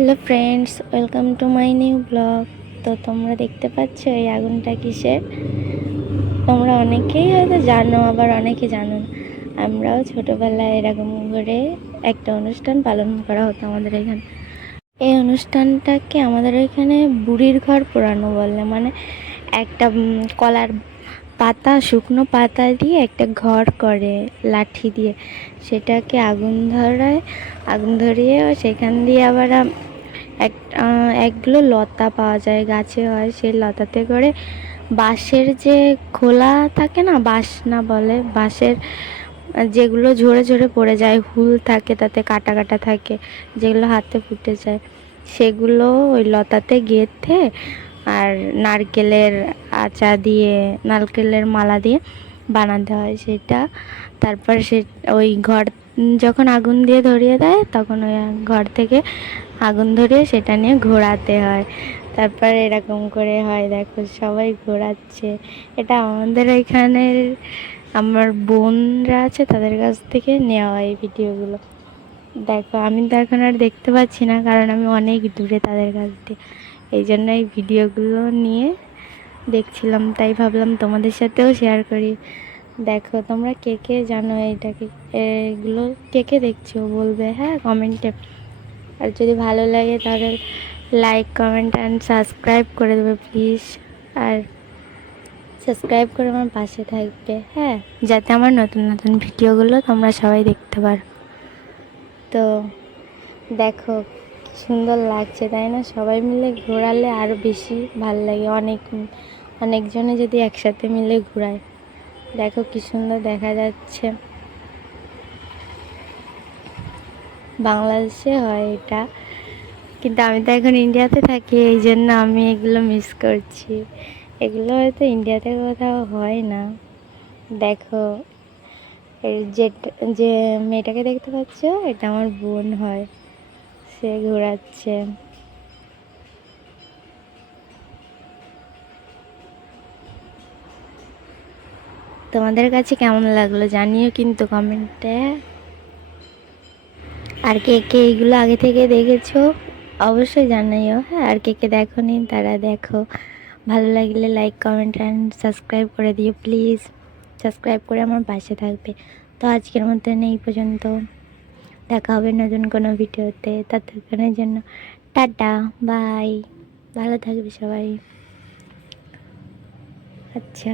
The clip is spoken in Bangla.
Hello friends, welcome to my new blog. তো তোমরা দেখতে পাচ্ছ এই আগুনটা কিসের? তোমরা অনেকেই হয়তো জানো, আবার অনেকে জানো না। আমরাও ছোটোবেলায় এরকম করে একটা অনুষ্ঠান পালন করা হতো আমাদের এখানে। এই অনুষ্ঠানটাকে আমাদের এখানে বুড়ির ঘর পোড়ানো বলে। মানে একটা কলার পাতা, শুকনো পাতা দিয়ে একটা ঘর করে লাঠি দিয়ে, সেটাকে আগুন ধরায়। আগুন ধরিয়ে সেখান দিয়ে আবার এক একগুলো লতা পাওয়া যায়, গাছে হয়, সেই লতাতে করে বাঁশের যে খোলা থাকে না, বাঁশ না বলে, বাঁশের যেগুলো ঝরে ঝরে পড়ে যায়, হুল থাকে, তাতে কাটা কাটা থাকে, যেগুলো হাতে ফুটে যায়, সেগুলো ওই লতাতে গেঁথে আর নারকেলের আচা দিয়ে, নারকেলের মালা দিয়ে বানাতে হয় সেটা। তারপর ওই ঘর যখন আগুন দিয়ে ধরিয়ে দেয়, তখন ওই ঘর থেকে আগুন ধরিয়ে সেটা নিয়ে ঘোরাতে হয়। তারপর এরকম করে হয়, দেখো সবাই ঘোরাচ্ছে। এটা আমাদের এখানের, আমার বোনরা আছে তাদের কাছ থেকে নেওয়া এই ভিডিওগুলো। দেখো আমি তো এখন আর দেখতে পাচ্ছি না, কারণ আমি অনেক দূরে তাদের কাছ থেকে, এই জন্য এই ভিডিওগুলো নিয়ে দেখছিলাম, তাই ভাবলাম তোমাদের সাথেও শেয়ার করি। দেখো তোমরা কে কে জানো এইটাকে, এগুলো কে কে দেখছো বলবে, হ্যাঁ, কমেন্টে। আর যদি ভালো লাগে তাহলে লাইক, কমেন্ট অ্যান্ড সাবস্ক্রাইব করে দেবে প্লিজ। আর সাবস্ক্রাইব করে আমার পাশে থাকবে, হ্যাঁ, যাতে আমার নতুন নতুন ভিডিওগুলো তোমরা সবাই দেখতে পারো। তো দেখো কি সুন্দর লাগছে, তাই না? সবাই মিলে ঘোরালে আরও বেশি ভালো লাগে। অনেকজনে যদি একসাথে মিলে ঘোরায়, দেখো কি সুন্দর দেখা যাচ্ছে। বাংলাদেশে হয় এটা, কিন্তু আমি তো এখন ইন্ডিয়াতে থাকি, এই জন্য আমি এগুলো মিস করছি। এগুলো হয়তো ইন্ডিয়াতে কোথাও হয় না। দেখো যে মেয়েটাকে দেখতে পাচ্ছ, এটা আমার বোন হয়, সে ঘোরাচ্ছে। তোমাদের কাছে কেমন লাগলো জানিও কিন্তু কমেন্টে। আর কে কে এইগুলো আগে থেকে দেখেছো অবশ্যই জানাইও, হ্যাঁ। আর কে কে দেখোনি তারা দেখো। ভালো লাগলে লাইক, কমেন্ট অ্যান্ড সাবস্ক্রাইব করে দিও প্লিজ। সাবস্ক্রাইব করে আমার পাশে থাকবে। তো আজকের মতন এই পর্যন্ত, দেখা হবে নতুন কোনো ভিডিওতে। ততক্ষণের জন্য টাটা, বাই। ভালো থাকবে সবাই। আচ্ছা।